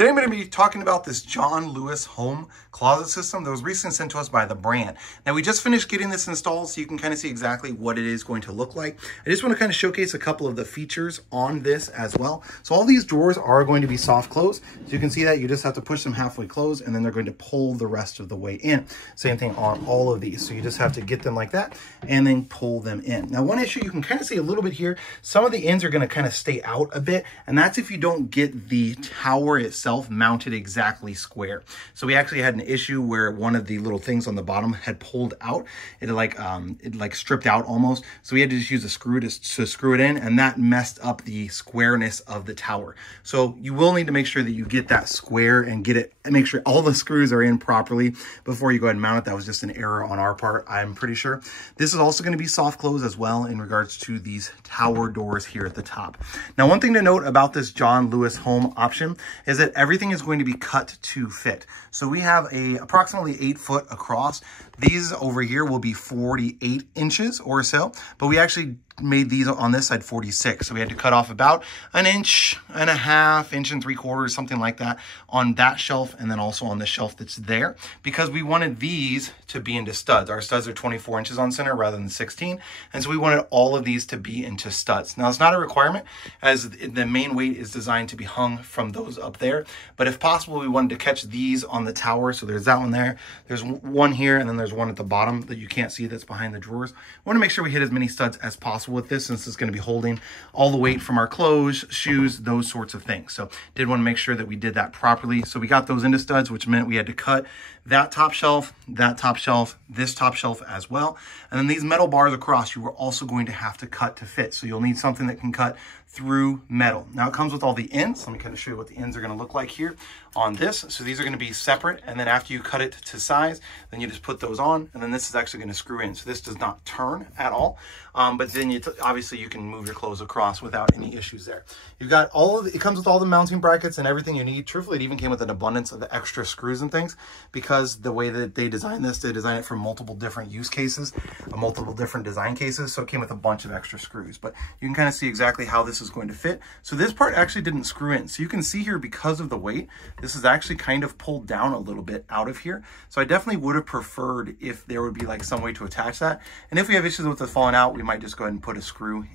Today I'm going to be talking about this John Lewis home closet system that was recently sent to us by the brand. Now we just finished getting this installed so you can kind of see exactly what it is going to look like. I just want to kind of showcase a couple of the features on this as well. So all these drawers are going to be soft close. So you can see that you just have to push them halfway closed and then they're going to pull the rest of the way in. Same thing on all of these. So you just have to get them like that and then pull them in. Now one issue you can kind of see a little bit here, some of the ends are going to kind of stay out a bit, and that's if you don't get the tower itself mounted exactly square. So we actually had an issue where one of the little things on the bottom had pulled out. It like stripped out almost. So we had to just use a screw to screw it in, and that messed up the squareness of the tower. So you will need to make sure that you get that square and get it, and make sure all the screws are in properly before you go ahead and mount it. That was just an error on our part, I'm pretty sure. This is also going to be soft close as well in regards to these tower doors here at the top. Now, one thing to note about this John Lewis home option is that everything is going to be cut to fit. So we have approximately 8 foot across. These over here will be 48 inches or so, but we actually made these on this side 46. So we had to cut off about 1.5 inches, 1.5 inches, something like that on that shelf, and then also on the shelf that's there, because we wanted these to be into studs. Our studs are 24 inches on center rather than 16. And so we wanted all of these to be into studs. Now it's not a requirement, as the main weight is designed to be hung from those up there. But if possible, we wanted to catch these on the tower. So there's that one there. There's one here, and then there's one at the bottom that you can't see that's behind the drawers. We want to make sure we hit as many studs as possible with this, since it's going to be holding all the weight from our clothes, shoes, those sorts of things. So did want to make sure that we did that properly. So we got those into studs, which meant we had to cut that top shelf, this top shelf as well. And then these metal bars across, you were also going to have to cut to fit. So you'll need something that can cut through metal. Now it comes with all the ends. Let me kind of show you what the ends are going to look like here on this. So these are going to be separate, and then after you cut it to size, then you just put those on, and then this is actually going to screw in. So this does not turn at all, but then obviously you can move your clothes across without any issues there. You've got it comes with all the mounting brackets and everything you need. Truthfully, it even came with an abundance of extra screws and things, because the way that they designed this, they designed it for multiple different use cases, multiple different design cases. So it came with a bunch of extra screws, but you can kind of see exactly how this is going to fit. So this part actually didn't screw in. So you can see here, because of the weight, this is actually kind of pulled down a little bit out of here. So I definitely would have preferred if there would be like some way to attach that. And if we have issues with it falling out, we might just go ahead and put a screw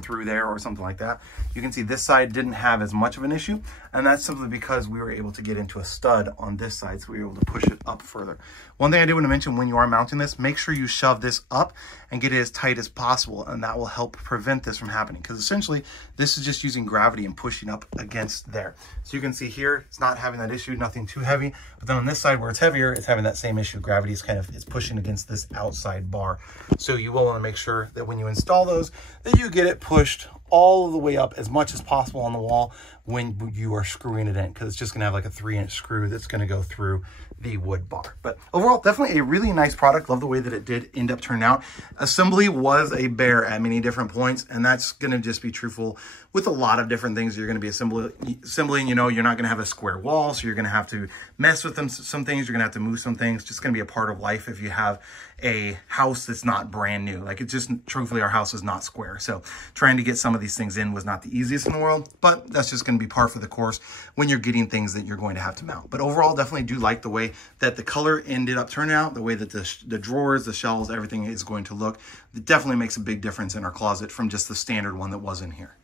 through there or something like that. You can see this side didn't have as much of an issue, and that's simply because we were able to get into a stud on this side, so we were able to push it up further. One thing I do want to mention, when you are mounting this, make sure you shove this up and get it as tight as possible, and that will help prevent this from happening, because essentially this is just using gravity and pushing up against there. So you can see here, it's not having that issue, nothing too heavy, but then on this side where it's heavier, it's having that same issue. Gravity is it's pushing against this outside bar. So you will want to make sure that when you install those, that you get it pushed all the way up as much as possible on the wall when you are screwing it in, because it's just going to have like a 3-inch screw that's going to go through the wood bar. But overall, definitely a really nice product. Love the way that it did end up turning out. Assembly was a bear at many different points, and that's going to just be truthful with a lot of different things you're going to be assembling. You know, you're not going to have a square wall, so you're going to have to mess with some things. You're going to have to move some things. Just going to be a part of life if you have a house that's not brand new. Like, it's just, truthfully, our house is not square. So trying to get some of these things in was not the easiest in the world, but that's just going to be par for the course when you're getting things that you're going to have to mount. But overall, definitely do like the way that the color ended up turning out, the way that the drawers, the shelves, everything is going to look. It definitely makes a big difference in our closet from just the standard one that was in here.